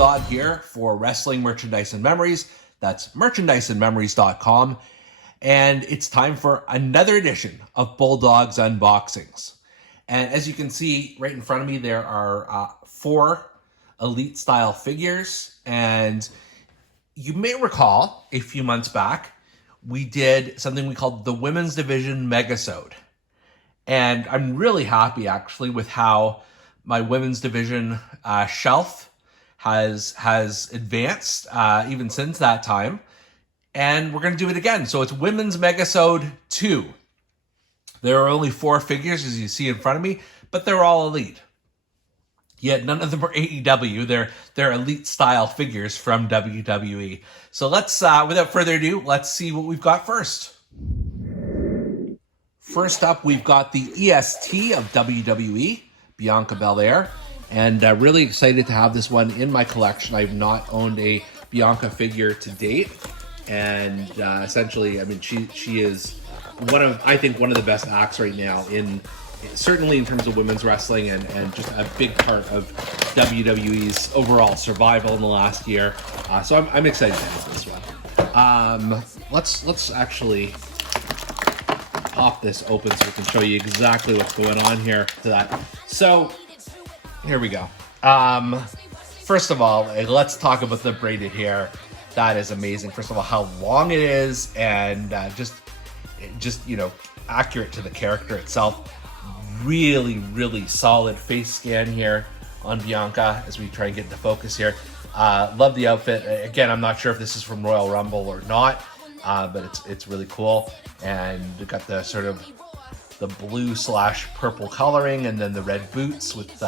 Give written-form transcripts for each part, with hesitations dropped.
Bulldog here for Wrestling Merchandise and Memories. That's merchandiseandmemories.com. And it's time for another edition of Bulldog's Unboxings. And as you can see right in front of me, there are 4 Elite style figures. And you may recall a few months back, we did something we called the Women's Division MEGASODE. And I'm really happy actually with how my Women's Division shelf has advanced even since that time. And we're going to do it again. So it's Women's MEGASODE 2. There are only 4 figures, as you see in front of me, but they're all Elite. Yet none of them are AEW. They're Elite style figures from WWE. So let's, without further ado, let's see what we've got first. First up, we've got the EST of WWE, Bianca Belair. And really excited to have this one in my collection. I've not owned a Bianca figure to date. And essentially, I mean, she is I think one of the best acts right now certainly in terms of women's wrestling and just a big part of WWE's overall survival in the last year. So I'm excited to have this one. Let's actually pop this open so we can show you exactly what's going on here to that. So here we go. First of all, let's talk about the braided hair. That is amazing. First of all, how long it is, and just you know, accurate to the character itself. Really, really solid face scan here on Bianca as we try and get into focus here. Love the outfit. Again, I'm not sure if this is from Royal Rumble or not, but it's really cool. And we got the sort of the blue/purple coloring, and then the red boots with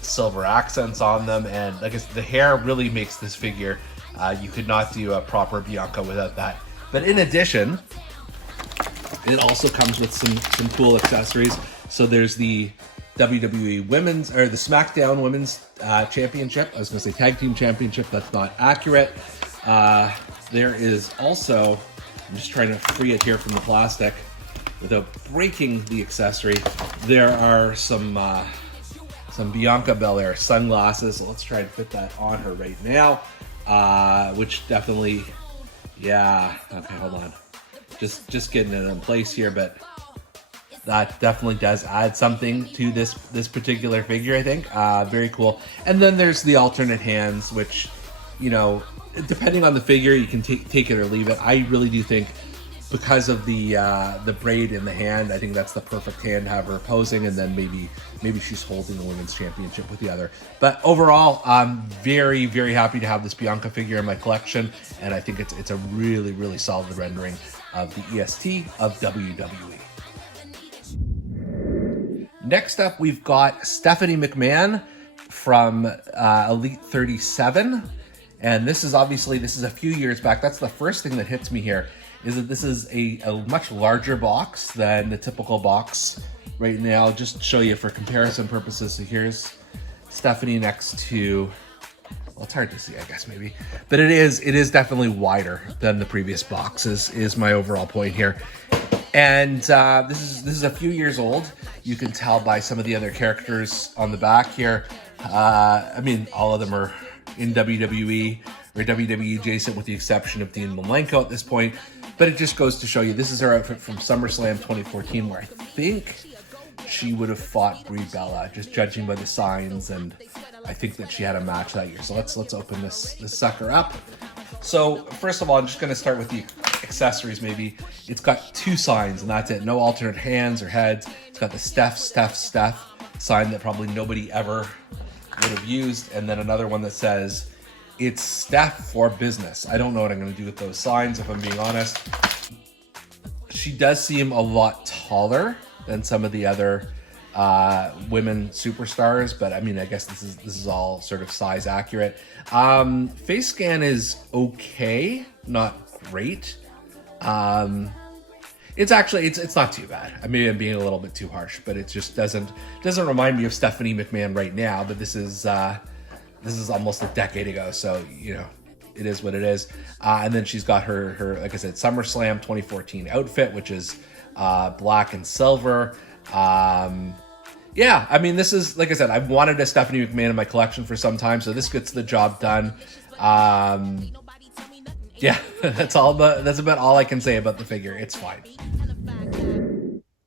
silver accents on them. And I guess the hair really makes this figure. You could not do a proper Bianca without that. But in addition, it also comes with some cool accessories. So there's the WWE Women's, or the SmackDown Women's Championship. I was going to say Tag Team Championship. That's not accurate. There is also, I'm just trying to free it here from the plastic without breaking the accessory. There are some Bianca Belair sunglasses. So let's try and fit that on her right now. Which definitely, yeah. Okay, hold on. Just getting it in place here, but that definitely does add something to this particular figure, I think. Very cool. And then there's the alternate hands, which, you know, depending on the figure, you can take it or leave it. I really do think, because of the braid in the hand, I think that's the perfect hand to have her posing, and then maybe she's holding the women's championship with the other. But overall, I'm very, very happy to have this Bianca figure in my collection, and I think it's a really, really solid rendering of the EST of WWE. Next up, we've got Stephanie McMahon from Elite 37, and this is a few years back. That's the first thing that hits me here, is that this is a much larger box than the typical box right now. Just to show you for comparison purposes. So here's Stephanie next to, well, it's hard to see, I guess, maybe, but it is definitely wider than the previous box is my overall point here. And this is a few years old. You can tell by some of the other characters on the back here. I mean, all of them are in WWE or WWE adjacent, with the exception of Dean Malenko at this point. But it just goes to show you, this is her outfit from SummerSlam 2014, where I think she would have fought Brie Bella, just judging by the signs, and I think that she had a match that year. So let's open this sucker up. So first of all, I'm just going to start with the accessories. Maybe it's got 2 signs, and that's it. No alternate hands or heads. It's got the Steph sign that probably nobody ever would have used, and then another one that says, "It's Steph for business." I don't know what I'm going to do with those signs, if I'm being honest. She does seem a lot taller than some of the other women superstars, but I mean, I guess this is all sort of size accurate. Face scan is okay, not great. It's actually, it's not too bad. I mean, I'm being a little bit too harsh, but it just doesn't remind me of Stephanie McMahon right now. But this is almost a decade ago, so you know, it is what it is. And then she's got her like I said, SummerSlam 2014 outfit, which is black and silver. Yeah, I mean, this is, like I said, I've wanted a Stephanie McMahon in my collection for some time, so this gets the job done. Yeah, that's about all I can say about the figure. It's fine.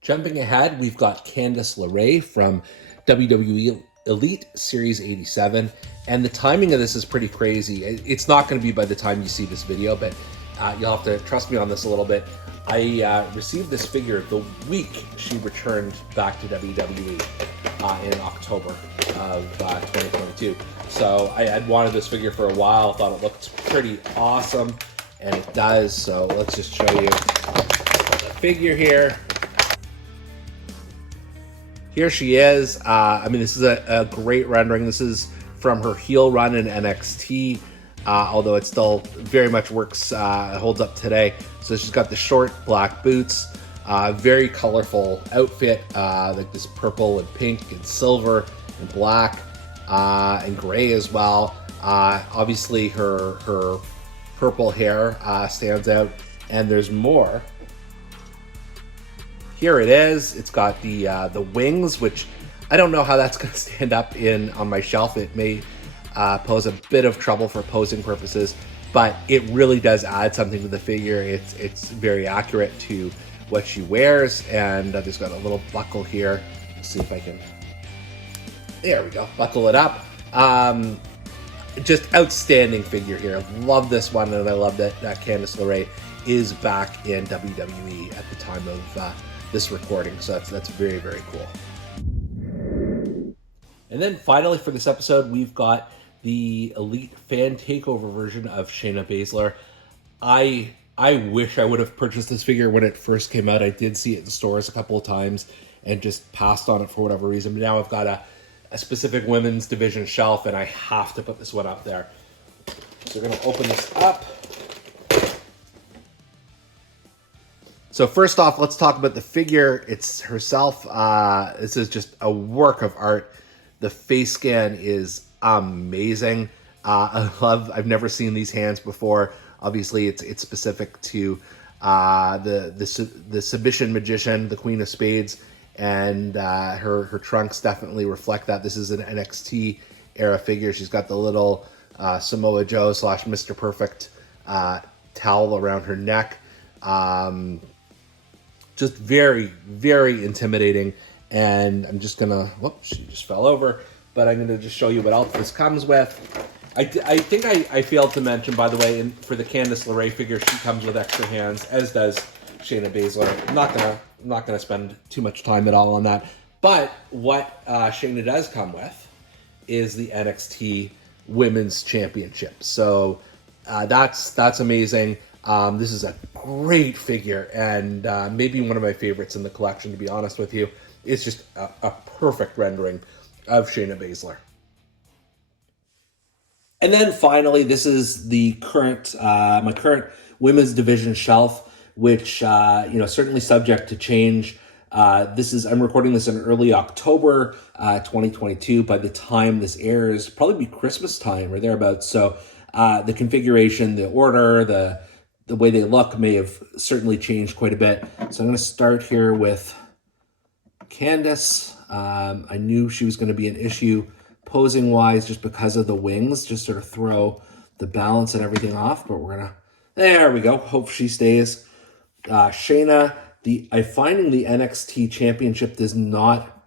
Jumping ahead, we've got Candice LeRae from WWE Elite Series 87. And the timing of this is pretty crazy. It's not going to be by the time you see this video, but you'll have to trust me on this a little bit. I received this figure the week she returned back to WWE in October of 2022. So I had wanted this figure for a while, thought it looked pretty awesome, and it does. So let's just show you the figure here. Here she is. I mean, this is a great rendering. This is from her heel run in NXT, although it still very much works, holds up today. So she's got the short black boots, very colorful outfit, like this purple and pink and silver and black and gray as well. Obviously, her purple hair stands out, and there's more. Here it is. It's got the wings, which I don't know how that's going to stand up on my shelf. It may pose a bit of trouble for posing purposes, but it really does add something to the figure. It's very accurate to what she wears, and there's got a little buckle here. Let's see if I can. There we go. Buckle it up. Just outstanding figure here. I love this one, and I love that Candice LeRae is back in WWE at the time of this recording, so that's very, very cool. And then finally for this episode, we've got the Elite Fan Takeover version of Shayna Baszler. I wish I would have purchased this figure when it first came out. I did see it in stores a couple of times and just passed on it for whatever reason. But now I've got a specific women's division shelf, and I have to put this one up there. So we're going to open this up. So first off, let's talk about the figure. It's herself. This is just a work of art. The face scan is amazing. I've never seen these hands before. Obviously, it's specific to the submission magician, the Queen of Spades, and her trunks definitely reflect that. This is an NXT era figure. She's got the little Samoa Joe / Mr. Perfect towel around her neck. Just very, very intimidating. And I'm just gonna, whoops, she just fell over. But I'm gonna just show you what else this comes with. I think I failed to mention, by the way, for the Candice LeRae figure, she comes with extra hands, as does Shayna Baszler. I'm not gonna spend too much time at all on that. But what Shayna does come with is the NXT Women's Championship. So that's amazing. This is a great figure, and maybe one of my favorites in the collection, to be honest with you. It's just a perfect rendering of Shayna Baszler. And then finally, this is the current my current women's division shelf, which certainly subject to change. I'm recording this in early October 2022. By the time this airs, probably be Christmas time or thereabouts. So the configuration, the order, the way they look may have certainly changed quite a bit. So I'm going to start here with Candice. I knew she was going to be an issue posing wise just because of the wings, just sort of throw the balance and everything off, but there we go. Hope she stays. Shayna, I'm finding the NXT championship does not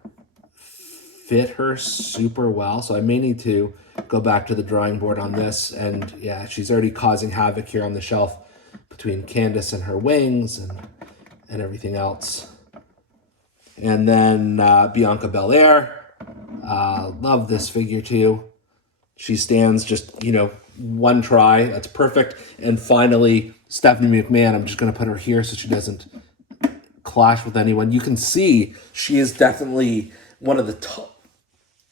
fit her super well, so I may need to go back to the drawing board on this. And yeah, she's already causing havoc here on the shelf between Candice and her wings and everything else. And then Bianca Belair. Love this figure too. She stands just, one try. That's perfect. And finally, Stephanie McMahon. I'm just going to put her here so she doesn't clash with anyone. You can see she is definitely one of the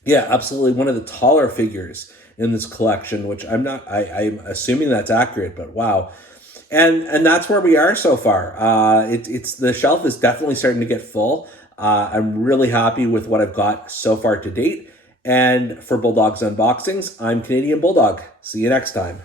absolutely one of the taller figures in this collection, which I'm assuming that's accurate, but wow. And that's where we are so far. It's the shelf is definitely starting to get full. I'm really happy with what I've got so far to date. And for Bulldog's Unboxings, I'm Canadian Bulldog. See you next time.